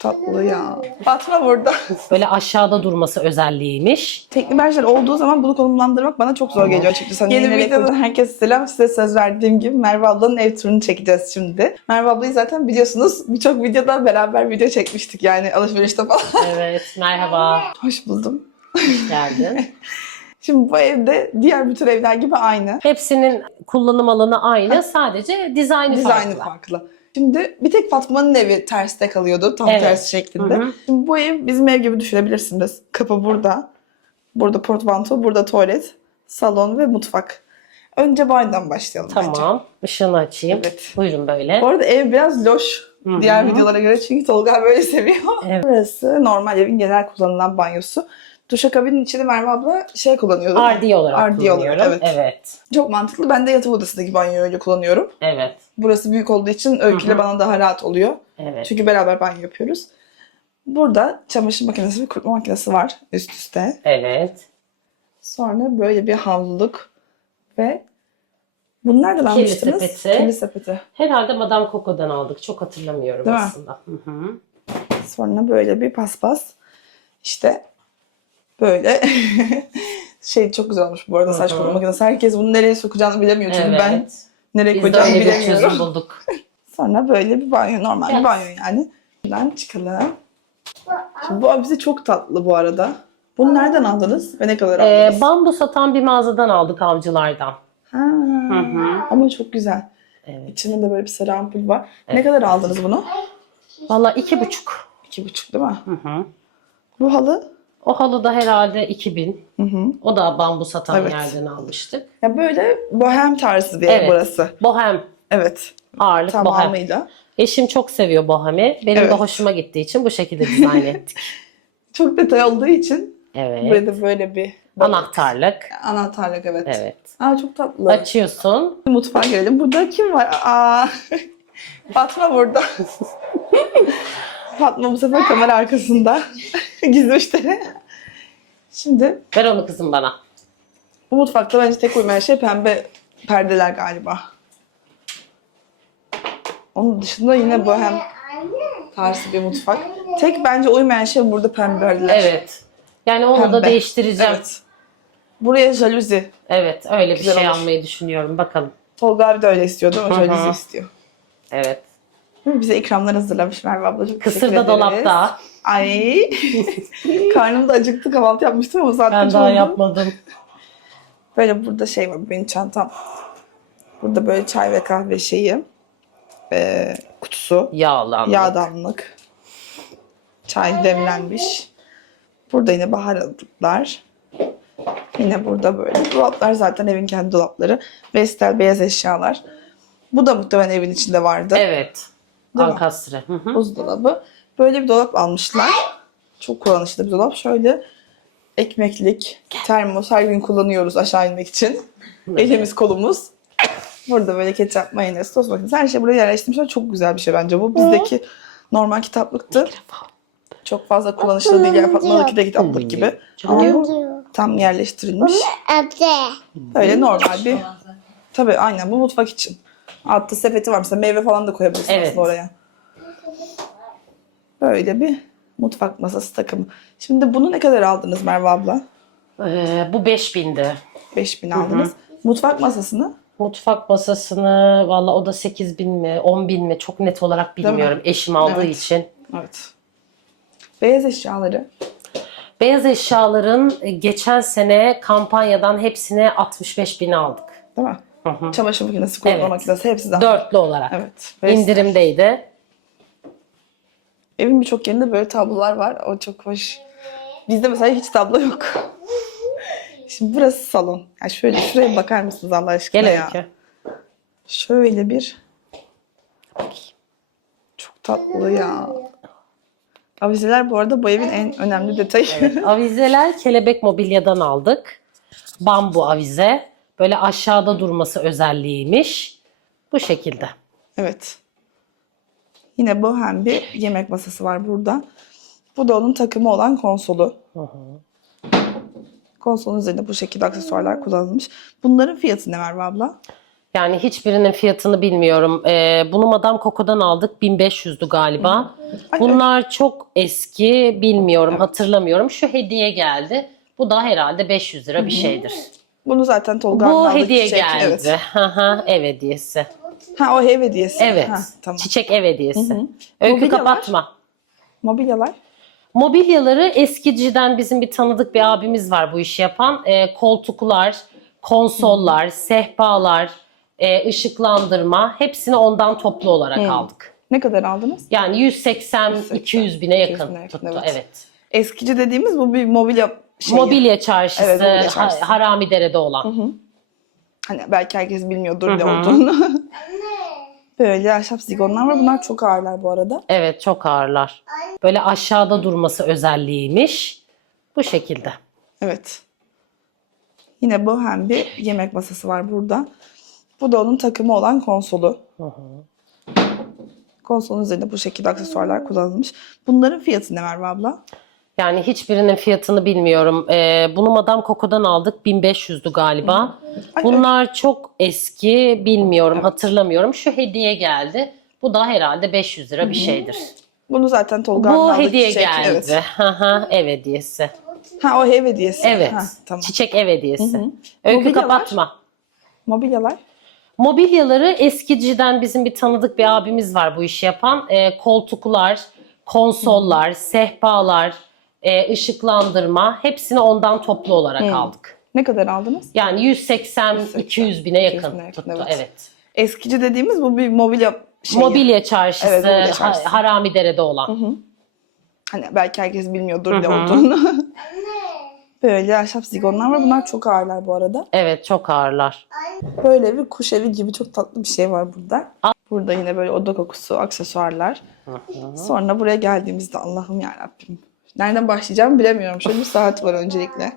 tatlı ya. Fatma burada. Böyle aşağıda durması özelliğiymiş. Teknik versiyon olduğu zaman bunu konumlandırmak bana çok zor geliyor açıkçası. Hani Yeni videoda herkese selam. Size söz verdiğim gibi Merve ablanın ev turunu çekeceğiz şimdi. Merve ablayı zaten biliyorsunuz. Birçok videoda beraber video çekmiştik yani alışverişte falan. Evet, merhaba. Hoş buldum. Hoş geldin. Şimdi bu evde diğer bütün evler gibi aynı. Hepsinin kullanım alanı aynı, sadece dizaynı, Dizaynı farklı. farklı. Şimdi bir tek Fatma'nın evi terste kalıyordu. Tam Evet. tersi şeklinde. Hı hı. Şimdi bu ev bizim ev gibi düşünebilirsiniz. Kapı burada. Burada portmanto, burada tuvalet, salon ve mutfak. Önce banyodan başlayalım bence. Tamam, ışığını açayım. Evet. Buyurun böyle. Bu arada ev biraz loş Hı diğer videolara göre çünkü Tolga böyle seviyor. Evet. Burası normal evin genel kullanılan banyosu. Duşakabinin içinde Merve abla şey kullanıyordu. RD olarak RD olarak, kullanıyorum. evet. evet. Çok mantıklı. Ben de yatak odasındaki banyoyu öyle kullanıyorum. Evet. Burası büyük olduğu için öyküyle bana daha rahat oluyor. Evet. Çünkü beraber banyo yapıyoruz. Burada çamaşır makinesi ve kurutma makinesi var üst üste. Evet. Sonra böyle bir havluluk ve bunu nereden Kirli almıştınız? sepeti. Kirli sepeti. Herhalde Madame Coco'dan aldık. Çok hatırlamıyorum Değil mi? aslında. Hı hı. Sonra böyle bir paspas. İşte böyle şey çok güzel olmuş bu arada saç kurutma makinesi. Herkes bunu nereye sokacağını bilemiyor çünkü Evet. ben nereye koyacağımı bir bilemiyorum. bulduk. Sonra böyle bir banyo, normal bir Evet. banyo yani. Buradan çıkalım. Şimdi bu avize çok tatlı bu arada. Bunu nereden aldınız ve ne kadar Ee, aldınız? bambu satan bir mağazadan aldık avcılardan. ha, hı. Ama çok güzel. Evet. İçinde de böyle bir sarı ampul var. Ne Evet. kadar aldınız bunu? Valla iki buçuk. İki buçuk değil mi? Hı hı. Bu halı? O halı da herhalde 2000. Hı hı. O da bambu satan Evet. yerden almıştık. Ya böyle bohem tarzı bir ev Evet. burası. Bohem. Evet. Ağırlık bohem. Tamamıyla. Eşim çok seviyor bohemi. Benim Evet. de hoşuma gittiği için bu şekilde dizayn ettik. Çok detay olduğu için Evet. buraya da böyle bir Anahtarlık. anahtarlık evet. Evet. Aa çok tatlı. Açıyorsun. Mutfağa gelelim. Burada kim var? Aa. Fatma burada. Fatma bu sefer kamera arkasında. Gizli müşteri. Şimdi Ver onu kızım bana. bu mutfakta bence tek uymayan şey pembe perdeler galiba. Onun dışında yine bohem tarzı bir mutfak. Tek bence uymayan şey burada pembe perdeler. Evet. Yani onu da Pembe. değiştireceğim. Evet. Evet. Buraya jaluzi. öyle bir Güzel şey olur. almayı düşünüyorum. Bakalım. Tolga abi de öyle istiyordu ama Hı hı. jaluzi istiyor. Evet. Bize ikramlar hazırlamış Merve abla. Çok Kısır da dolapta. Ay. Karnım da acıktı kahvaltı yapmıştım ama saat Ben daha oldu? yapmadım. Böyle burada şey var benim çantam. Burada böyle çay ve kahve şeyi. Ee, kutusu. Yağlandı. Yağdanlık. Çay demlenmiş. Burada yine baharatlar. Yine burada böyle. Dolaplar zaten evin kendi dolapları. Vestel beyaz eşyalar. Bu da muhtemelen evin içinde vardı. Evet. Değil? Ankastre. Hı hı. buzdolabı. Böyle bir dolap almışlar. Çok kullanışlı bir dolap. Şöyle ekmeklik, termos her gün kullanıyoruz aşağı inmek için. Elimiz kolumuz. Burada böyle ketçap, mayonez, tost makinesi her şey buraya yerleştirmişler. Çok güzel bir şey bence bu. Bizdeki normal kitaplıktı. Çok fazla kullanışlı değil. Yani Fatma'daki de kitaplık gibi. Ama bu tam yerleştirilmiş. Böyle normal bir. Tabii aynen bu mutfak için. Altta sepeti var. Mesela meyve falan da koyabilirsin Evet. aslında oraya. Böyle bir mutfak masası takımı. Şimdi bunu ne kadar aldınız Merve abla? Ee, bu 5000'di. 5000 aldınız. Mutfak masasını Mutfak masasını valla o da 8000 mi 10.000 mi çok net olarak bilmiyorum. Eşim aldığı Evet. için. Evet. Beyaz eşyaları. Beyaz eşyaların e, geçen sene kampanyadan hepsine 65 bin aldık. Değil mi? Hı. Çamaşır makinesi, kurutma Evet. makinesi hepsi de. Dörtlü olarak. Evet. Ve İndirimdeydi. Evin birçok yerinde böyle tablolar var. O çok hoş. Bizde mesela hiç tablo yok. Şimdi burası salon. Ya şöyle şuraya bakar mısınız Allah aşkına Gel ya? Öykü. Şöyle bir çok tatlı ya. Avizeler bu arada bu evin en önemli detayı. Avizeler kelebek mobilyadan aldık. Bambu avize. Böyle aşağıda durması özelliğiymiş. Bu şekilde. Evet. Yine bohem bir yemek masası var burada. Bu da onun takımı olan konsolu. Konsolun üzerinde bu şekilde aksesuarlar kullanılmış. Bunların fiyatı ne Merve abla? Yani hiçbirinin fiyatını bilmiyorum. Ee, bunu Madame Coco'dan aldık. 1500'dü galiba. Ay, Bunlar çok eski. Bilmiyorum, hatırlamıyorum. Şu hediye geldi. Bu da herhalde 500 lira bir şeydir. Bunu zaten Tolga Bu hediye çiçek, geldi. Evet. Hı hı, ev hediyesi. Ha o ev hediyesi. Evet. Ha, tamam. Çiçek ev hediyesi. Öykü Mobilyalar? kapatma. Mobilyalar. Mobilyaları eskiciden bizim bir tanıdık bir abimiz var bu işi yapan. Ee, koltuklar, konsollar, sehpalar, e, ışıklandırma hepsini ondan toplu olarak aldık. Ne kadar aldınız? Yani 180-200 bine yakın 200 bine yakın, tuttu. evet. Evet. Eskici dediğimiz bu bir mobilya şeyi. Mobilya çarşısı, Evet, mobilya Ha- çarşısı. Haramidere'de olan. Hani belki herkes bilmiyordur ne olduğunu. Böyle ahşap zigonlar var. Bunlar çok ağırlar bu arada. Evet çok ağırlar. Böyle aşağıda durması özelliğiymiş. Bu şekilde. Evet. Yine bu hem bir yemek masası var burada. Bu da onun takımı olan konsolu. Konsolun üzerinde bu şekilde aksesuarlar kullanılmış. Bunların fiyatı ne Merve abla? Yani hiçbirinin fiyatını bilmiyorum. Ee, bunu Madame Coco'dan aldık. 1500'dü galiba. Ay, Bunlar çok eski. Bilmiyorum, hatırlamıyorum. Şu hediye geldi. Bu da herhalde 500 lira bir şeydir. Bunu zaten Tolga Bu hediye çiçek, geldi. Evet. Hı, ev hediyesi. Ha o ev hediyesi. Evet. Ha, tamam. Çiçek ev hediyesi. Öykü Mobilyalar? kapatma. Mobilyalar. Mobilyaları eskiciden bizim bir tanıdık bir abimiz var bu işi yapan. Ee, koltuklar, konsollar, sehpalar, e, ışıklandırma hepsini ondan toplu olarak aldık. Ne kadar aldınız? Yani 180-200 bine yakın bine yakın, tuttu. evet. Evet. Eskici dediğimiz bu bir mobilya şeyi. Mobilya çarşısı, Evet, mobilya Ha- çarşısı. Haramidere'de olan. Hani belki herkes bilmiyordur ne olduğunu. Böyle ahşap zigonlar var. Bunlar çok ağırlar bu arada. Evet çok ağırlar. Böyle bir kuş evi gibi çok tatlı bir şey var burada. Burada yine böyle oda kokusu, aksesuarlar. Sonra buraya geldiğimizde Allah'ım ya Rabbim. Nereden başlayacağımı bilemiyorum. Şöyle bir saat var öncelikle.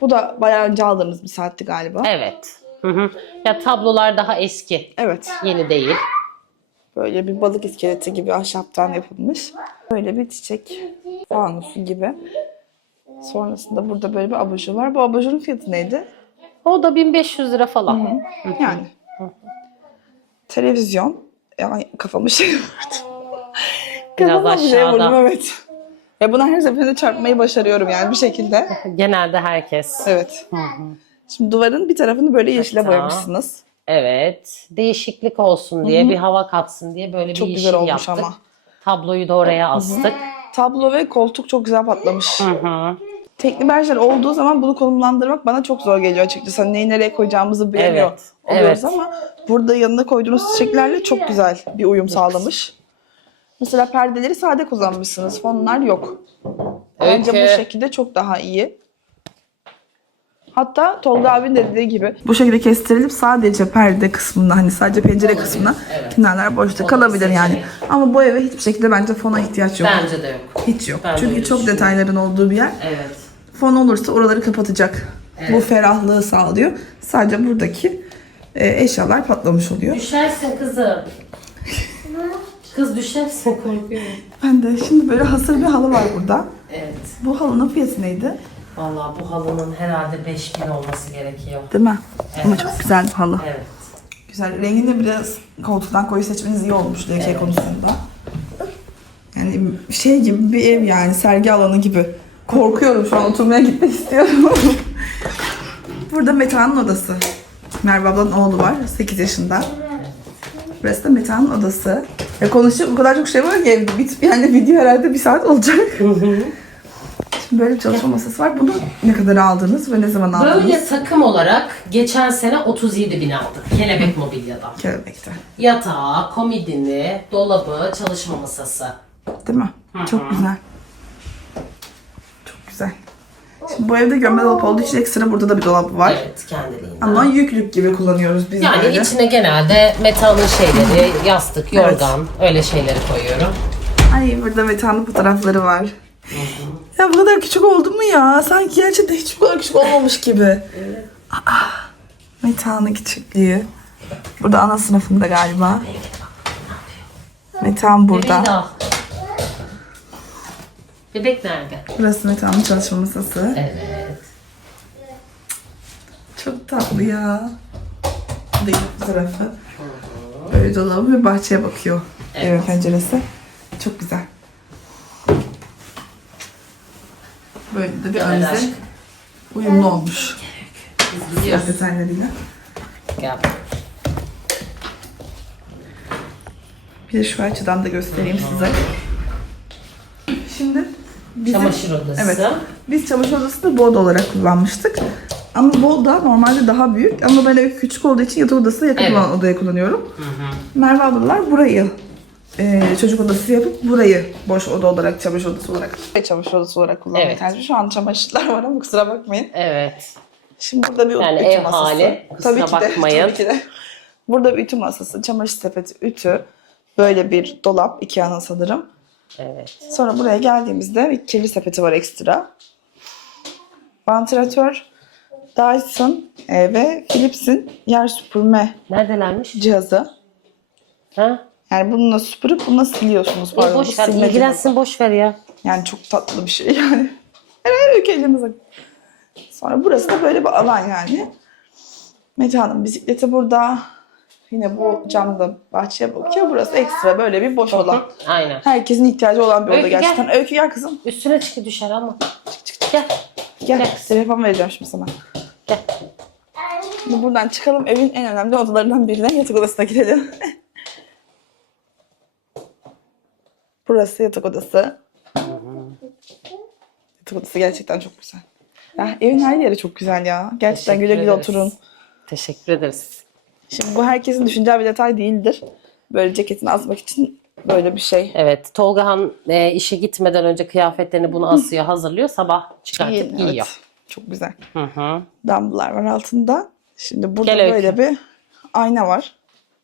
Bu da bayağı önce aldığımız bir saatti galiba. Evet. Hı hı. Ya tablolar daha eski. Evet. Yeni değil. Böyle bir balık iskeleti gibi ahşaptan yapılmış. Böyle bir çiçek fanusu gibi. Sonrasında burada böyle bir abajur var. Bu abajurun fiyatı neydi? O da 1500 lira falan. Yani. Televizyon. Ay, kafamı şey vurdu. Biraz şey aşağıda. vurdum, evet. Ya bunu her seferinde çarpmayı başarıyorum yani bir şekilde. Genelde herkes. Evet. Şimdi duvarın bir tarafını böyle yeşile Hatta- boyamışsınız. Evet. Değişiklik olsun diye, bir hava katsın diye böyle Çok bir güzel yeşil olmuş yaptık. ama. Tabloyu da oraya astık. Tablo ve koltuk çok güzel patlamış. Hı hı. Tekli berjer olduğu zaman bunu konumlandırmak bana çok zor geliyor açıkçası. Hani neyi nereye koyacağımızı bilemiyor Evet, oluyoruz evet. ama burada yanına koyduğunuz çiçeklerle çok güzel bir uyum sağlamış. Mesela perdeleri sade kullanmışsınız. Fonlar yok. Bence bu Öykü. şekilde çok daha iyi. Hatta Tolga abinin de dediği gibi bu şekilde kestirilip sadece perde kısmında hani sadece pencere kısmında kenarlar boşta kalabilir yani. Ama bu eve hiçbir şekilde bence fona ihtiyaç yok. Bence de yok. Hiç yok. Ben de Çünkü çok düşünüyorum. detayların olduğu bir yer. Evet. Fon olursa oraları kapatacak. Bu ferahlığı sağlıyor. Sadece buradaki e, eşyalar patlamış oluyor. Düşersin kızım. Kız düşersin korkuyorum. Ben de şimdi böyle hasır bir halı var burada. Evet. Bu halının fiyatı neydi? Vallahi bu halının herhalde 5000 olması gerekiyor. Değil mi? Ama çok güzel bir halı. Evet. Güzel. Rengini de biraz koltuktan koyu seçmeniz iyi olmuş leke konusunda. Yani şey gibi bir ev yani sergi alanı gibi. Korkuyorum şu an oturmaya gitmek istiyorum. Burada Meta'nın odası. Merve ablanın oğlu var 8 yaşında. Burası da Meta'nın odası. Ya konuşacak o kadar çok şey var ki evde. Bit, yani video herhalde bir saat olacak. Şimdi böyle bir çalışma masası var. Bunu ne kadar aldınız ve ne zaman aldınız? Böyle takım olarak geçen sene 37 bin aldık. Kelebek mobilyadan. Kelebekte. Yatağı, komodini, dolabı, çalışma masası. Değil mi? Çok güzel. Çok güzel. Şimdi bu evde gömme dolap olduğu için ekstra burada da bir dolap var. Evet kendiliğinden. Ama yüklük gibi kullanıyoruz biz Yani böyle. içine genelde metalın şeyleri, yastık, yorgan öyle şeyleri koyuyorum. Ay burada Meta'nın fotoğrafları var. Ya bu kadar küçük oldu mu ya? Sanki gerçekten hiç bu kadar küçük olmamış gibi. Aa, Meta'nın küçüklüğü. Burada ana sınıfında galiba. Metan burada. Bebeği de al. Bebek nerede? Burası Meta'nın çalışma masası. Evet. Çok tatlı ya. Değil bu tarafı. Böyle dolabı ve bahçeye bakıyor. Evet. Evet. penceresi. Çok güzel. Böyle de bir Gel avize aşkım. uyumlu olmuş. Biz gidiyoruz. Detaylarıyla. Gel. Bir de şu açıdan da göstereyim size. Bizim, Çamaşır odası. Evet. Biz çamaşır odasını bod olarak kullanmıştık. Ama bod da normalde daha büyük. Ama ben ev küçük olduğu için yatak odası yakın Evet. olan odaya kullanıyorum. Hı hı. Merve ablalar burayı e, çocuk odası yapıp burayı boş oda olarak çamaşır odası olarak çamaşır odası olarak kullanmayı Evet. tercih. Şu an çamaşırlar var ama kusura bakmayın. Evet. Şimdi burada bir Yani ütü ev masası. hali, kusura tabii ki de, bakmayın. tabii ki de. Burada bir ütü masası, çamaşır sepeti, ütü. Böyle bir dolap, Ikea'nın sanırım. Evet. Sonra buraya geldiğimizde bir kirli sepeti var ekstra. Vantilatör, Dyson e, ve Philips'in yer süpürme Neredelermiş? cihazı. Ha? Yani bununla süpürüp bununla siliyorsunuz. Pardon, boş ver. silme. İlgilensin boş ver ya. Yani çok tatlı bir şey yani. Her her ülke elimize. Sonra burası da böyle bir alan yani. Metehan'ın bisikleti burada. Yine bu camda bahçeye bakıyor. Burası ekstra böyle bir boş oda. Aynen. Herkesin ihtiyacı olan bir Öykü oda gel. gerçekten. Öykü gel kızım. Üstüne çıkı düşer ama. Çık çık çık. Gel. Gel. Gel. Telefon vereceğim şimdi sana. Gel. Şimdi buradan çıkalım. Evin en önemli odalarından birine yatak odasına gidelim. Burası yatak odası. Yatak odası gerçekten çok güzel. Ya, evin her yeri çok güzel ya. Gerçekten Teşekkür güle güle ederiz. oturun. Teşekkür ederiz. Şimdi bu herkesin düşüneceği bir detay değildir. Böyle ceketini asmak için böyle bir şey. Evet. Tolgahan e, işe gitmeden önce kıyafetlerini bunu asıyor, hazırlıyor. Sabah çıkartıp Giyin, giyiyor. evet. Çok güzel. Hı hı. Dumbbell'lar var altında. Şimdi burada Gel Öykü. böyle bir ayna var.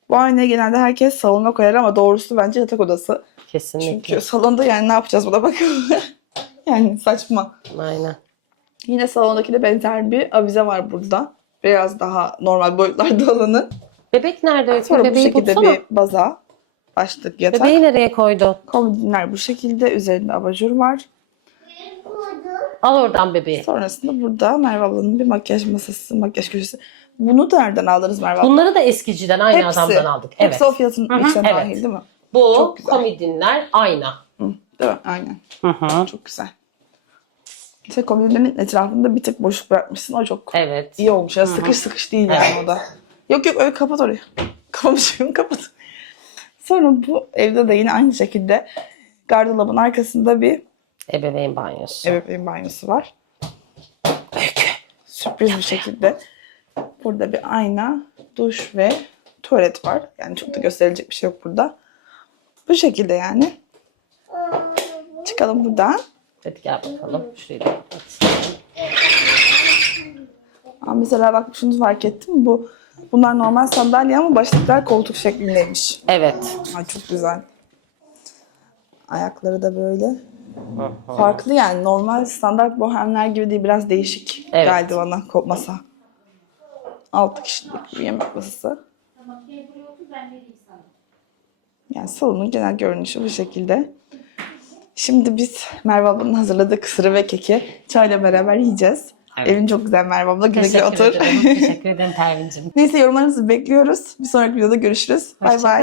Bu aynayı genelde herkes salona koyar ama doğrusu bence yatak odası. Kesinlikle. Çünkü salonda yani ne yapacağız buna bakalım. yani saçma. Aynen. Yine salondakine benzer bir avize var burada. Biraz daha normal boyutlarda olanı. Bebek nerede Öykü? Sonra bu Bebeği şekilde bulsana. bir baza. Başlık yatak. Bebeği nereye koydu? Komodinler bu şekilde. Üzerinde abajur var. Al oradan bebeği. Sonrasında burada Merve ablanın bir makyaj masası, makyaj köşesi. Bunu nereden aldınız Merve abla? Bunları da eskiciden aynı adamdan aldık. Evet. Hepsi o fiyatın Hı hı, içine evet. dahil değil mi? Bu Çok güzel. komodinler ayna. Hı, değil mi? Aynen. Hı hı. Çok güzel. İşte komodinin etrafında bir tık boşluk bırakmışsın. O çok Evet. iyi olmuş. Ya. Sıkış sıkış değil yani o da. Yok yok öyle kapat orayı. Kapamışım kapat. Sonra bu evde de yine aynı şekilde gardırobun arkasında bir Ebeveyn banyosu. ebeveyn banyosu var. Sürpriz bir şekilde. Burada bir ayna, duş ve tuvalet var. Yani çok da gösterilecek bir şey yok burada. Bu şekilde yani. Çıkalım buradan. Hadi gel bakalım. Şurayı da. Aa, mesela bak şunu fark ettim. Bu bunlar normal sandalye ama başlıklar koltuk şeklindeymiş. Evet. Ay çok güzel. Ayakları da böyle. Farklı yani normal standart bohemler gibi değil biraz değişik Evet. geldi bana ko- masa. 6 kişilik bir yemek masası. Yani salonun genel görünüşü bu şekilde. Şimdi biz Merve ablanın hazırladığı kısırı ve keki çayla beraber yiyeceğiz. Evet. Evin çok güzel Merve abla. Güle güle otur. ederim. Teşekkür ederim Pervin'cim. Neyse yorumlarınızı bekliyoruz. Bir sonraki videoda görüşürüz. Bay bay.